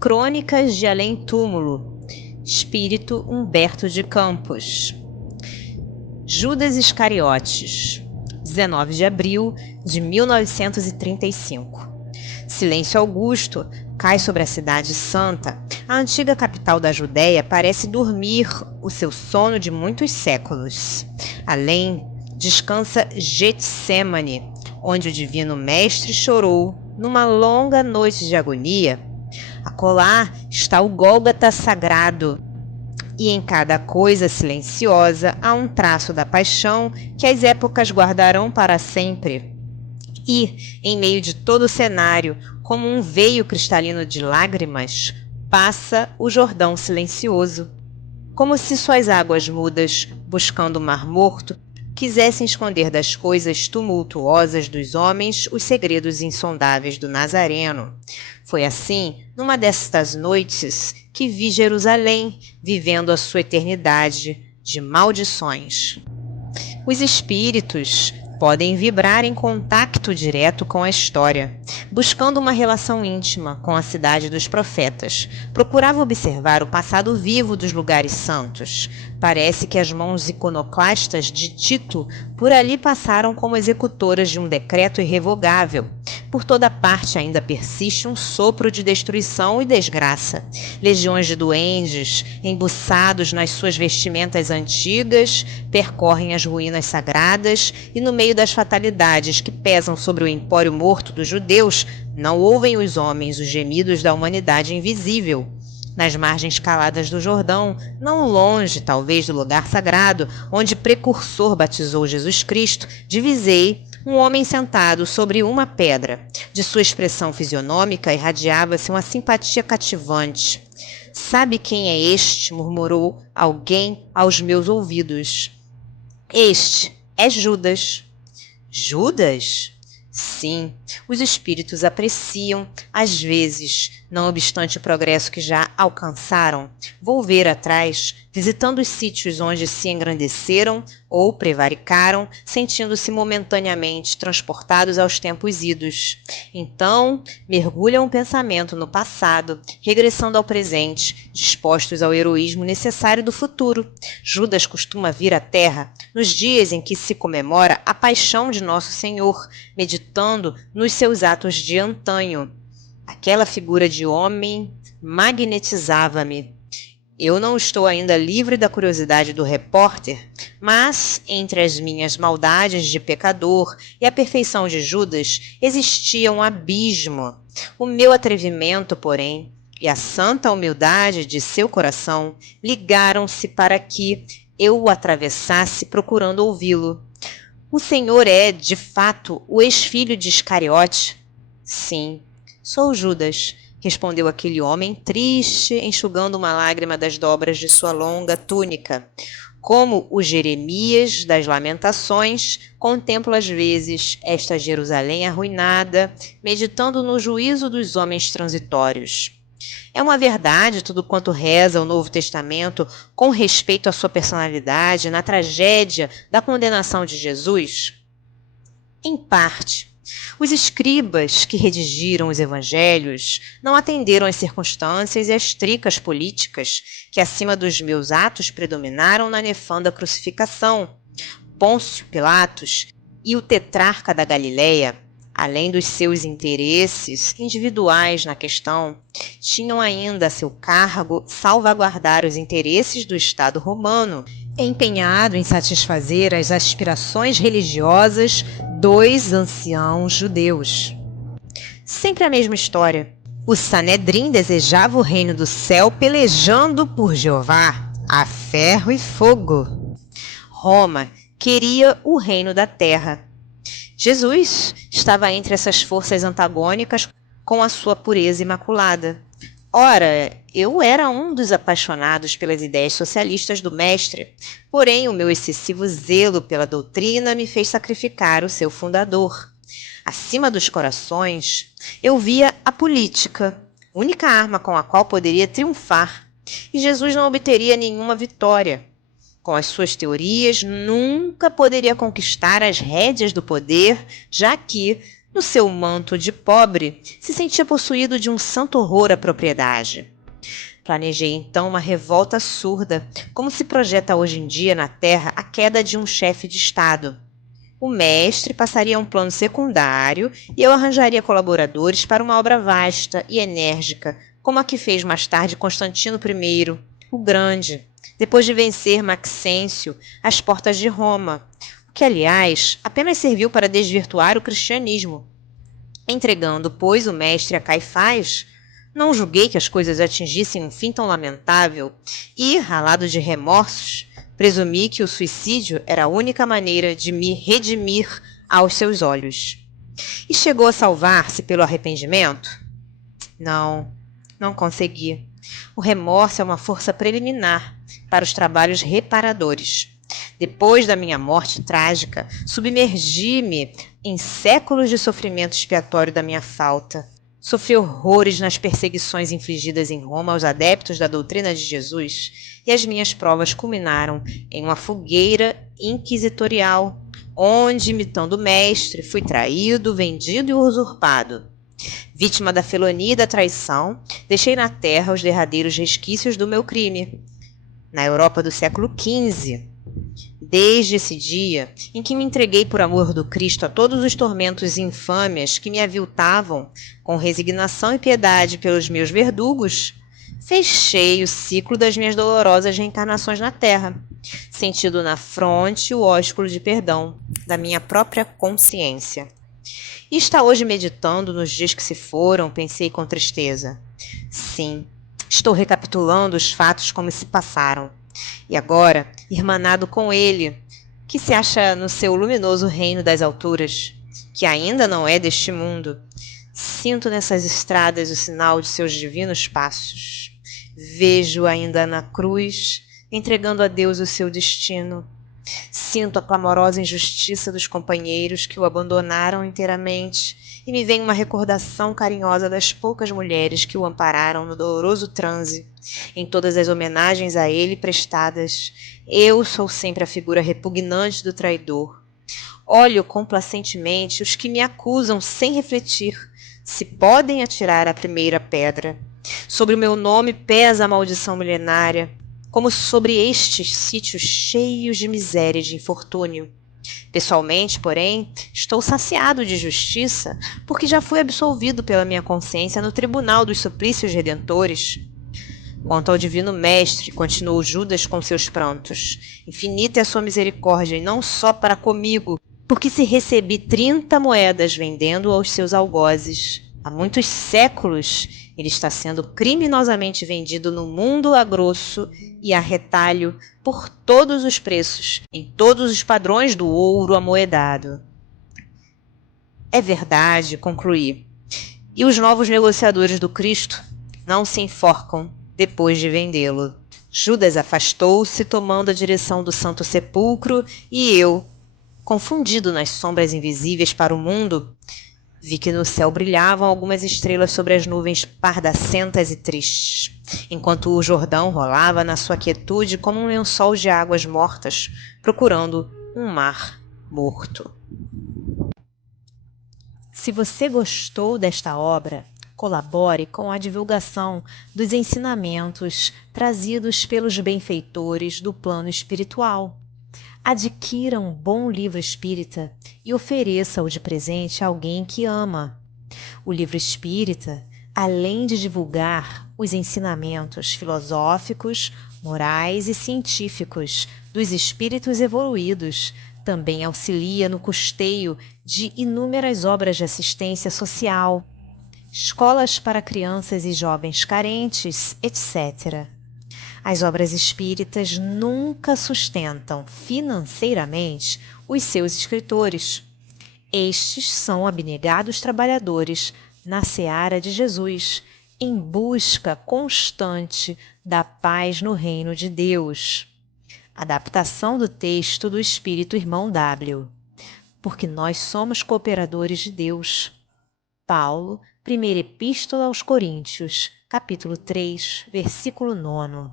Crônicas de Além-Túmulo, Espírito Humberto de Campos. Judas Iscariotes, 19 de abril de 1935. Silêncio augusto cai sobre a cidade santa. A antiga capital da Judéia parece dormir o seu sono de muitos séculos. Além, descansa Getsêmani, onde o divino mestre chorou numa longa noite de agonia. Acolá está o Gólgota sagrado, e em cada coisa silenciosa há um traço da paixão que as épocas guardarão para sempre. E, em meio de todo o cenário, como um veio cristalino de lágrimas, passa o Jordão silencioso, como se suas águas mudas, buscando o mar morto, quisessem esconder das coisas tumultuosas dos homens os segredos insondáveis do Nazareno. Foi assim, numa destas noites, que vi Jerusalém vivendo a sua eternidade de maldições. Os espíritos podem vibrar em contato direto com a história, buscando uma relação íntima com a cidade dos profetas. Procurava observar o passado vivo dos lugares santos. Parece que as mãos iconoclastas de Tito por ali passaram como executoras de um decreto irrevogável. Por toda parte ainda persiste um sopro de destruição e desgraça. Legiões de duendes, embuçados nas suas vestimentas antigas, percorrem as ruínas sagradas e, no meio das fatalidades que pesam sobre o empório morto dos judeus, não ouvem os homens os gemidos da humanidade invisível. Nas margens caladas do Jordão, não longe, talvez, do lugar sagrado, onde precursor batizou Jesus Cristo, divisei um homem sentado sobre uma pedra. De sua expressão fisionômica irradiava-se uma simpatia cativante. «Sabe quem é este?» murmurou alguém aos meus ouvidos. «Este é Judas.» «Judas?» Sim, os espíritos apreciam, às vezes, não obstante o progresso que já alcançaram, volver atrás, visitando os sítios onde se engrandeceram ou prevaricaram, sentindo-se momentaneamente transportados aos tempos idos. Então, mergulham o pensamento no passado, regressando ao presente, dispostos ao heroísmo necessário do futuro. Judas costuma vir à Terra nos dias em que se comemora a paixão de Nosso Senhor, meditando nos seus atos de antanho. Aquela figura de homem magnetizava-me. Eu não estou ainda livre da curiosidade do repórter, mas entre as minhas maldades de pecador e a perfeição de Judas existia um abismo. O meu atrevimento, porém, e a santa humildade de seu coração ligaram-se para que eu o atravessasse procurando ouvi-lo. O Senhor é, de fato, o ex-filho de Iscariote? Sim, sou Judas, respondeu aquele homem triste, enxugando uma lágrima das dobras de sua longa túnica. Como o Jeremias das Lamentações, contemplo às vezes esta Jerusalém arruinada, meditando no juízo dos homens transitórios. É uma verdade tudo quanto reza o Novo Testamento com respeito à sua personalidade na tragédia da condenação de Jesus? Em parte. Os escribas que redigiram os evangelhos não atenderam às circunstâncias e às tricas políticas que acima dos meus atos predominaram na nefanda crucificação. Pôncio Pilatos e o tetrarca da Galileia, além dos seus interesses individuais na questão, tinham ainda a seu cargo salvaguardar os interesses do Estado romano, empenhado em satisfazer as aspirações religiosas dos anciãos judeus. Sempre a mesma história. O Sanedrim desejava o reino do céu pelejando por Jeová, a ferro e fogo. Roma queria o reino da terra. Jesus estava entre essas forças antagônicas com a sua pureza imaculada. Ora, eu era um dos apaixonados pelas ideias socialistas do mestre, porém o meu excessivo zelo pela doutrina me fez sacrificar o seu fundador. Acima dos corações, eu via a política, única arma com a qual poderia triunfar, e Jesus não obteria nenhuma vitória. Com as suas teorias, nunca poderia conquistar as rédeas do poder, já que, No seu manto de pobre, se sentia possuído de um santo horror à propriedade. Planejei então uma revolta surda, como se projeta hoje em dia na Terra a queda de um chefe de Estado. O mestre passaria a um plano secundário e eu arranjaria colaboradores para uma obra vasta e enérgica, como a que fez mais tarde Constantino I, o Grande, depois de vencer Maxêncio às portas de Roma, o que, aliás, apenas serviu para desvirtuar o cristianismo. Entregando, pois, o mestre a Caifás, não julguei que as coisas atingissem um fim tão lamentável e, ralado de remorsos, presumi que o suicídio era a única maneira de me redimir aos seus olhos. E chegou a salvar-se pelo arrependimento? Não, não consegui. O remorso é uma força preliminar para os trabalhos reparadores. Depois da minha morte trágica, submergi-me em séculos de sofrimento expiatório da minha falta. Sofri horrores nas perseguições infligidas em Roma aos adeptos da doutrina de Jesus, e as minhas provas culminaram em uma fogueira inquisitorial, onde, imitando o mestre, fui traído, vendido e usurpado. Vítima da felonia e da traição, deixei na terra os derradeiros resquícios do meu crime. Na Europa do século XV, desde esse dia em que me entreguei por amor do Cristo a todos os tormentos e infâmias que me aviltavam, com resignação e piedade pelos meus verdugos, fechei o ciclo das minhas dolorosas reencarnações na terra, sentindo na fronte o ósculo de perdão da minha própria consciência. E está hoje meditando nos dias que se foram, pensei com tristeza. Sim, estou recapitulando os fatos como se passaram. E agora, irmanado com ele, que se acha no seu luminoso reino das alturas, que ainda não é deste mundo, sinto nessas estradas o sinal de seus divinos passos. Vejo ainda na cruz, entregando a Deus o seu destino. Sinto a clamorosa injustiça dos companheiros que o abandonaram inteiramente e me vem uma recordação carinhosa das poucas mulheres que o ampararam no doloroso transe. Em todas as homenagens a ele prestadas, eu sou sempre a figura repugnante do traidor. Olho complacentemente os que me acusam sem refletir se podem atirar a primeira pedra. Sobre o meu nome pesa a maldição milenária, como sobre estes sítios cheios de miséria e de infortúnio. Pessoalmente, porém, estou saciado de justiça, porque já fui absolvido pela minha consciência no tribunal dos suplícios redentores. Quanto ao divino mestre, continuou Judas com seus prantos, infinita é a sua misericórdia, e não só para comigo, porque se recebi 30 moedas vendendo aos seus algozes. Há muitos séculos ele está sendo criminosamente vendido no mundo a grosso e a retalho por todos os preços, em todos os padrões do ouro amoedado. É verdade, concluí. E os novos negociadores do Cristo não se enforcam depois de vendê-lo. Judas afastou-se, tomando a direção do Santo Sepulcro, e eu, confundido nas sombras invisíveis para o mundo, vi que no céu brilhavam algumas estrelas sobre as nuvens pardacentas e tristes, enquanto o Jordão rolava na sua quietude como um lençol de águas mortas, procurando um mar morto. Se você gostou desta obra, colabore com a divulgação dos ensinamentos trazidos pelos benfeitores do plano espiritual. Adquira um bom livro espírita e ofereça-o de presente a alguém que ama. O livro espírita, além de divulgar os ensinamentos filosóficos, morais e científicos dos espíritos evoluídos, também auxilia no custeio de inúmeras obras de assistência social, escolas para crianças e jovens carentes, etc. As obras espíritas nunca sustentam financeiramente os seus escritores. Estes são abnegados trabalhadores na seara de Jesus, em busca constante da paz no reino de Deus. Adaptação do texto do Espírito Irmão W. Porque nós somos cooperadores de Deus. Paulo, Primeira Epístola aos Coríntios, capítulo 3, versículo 9.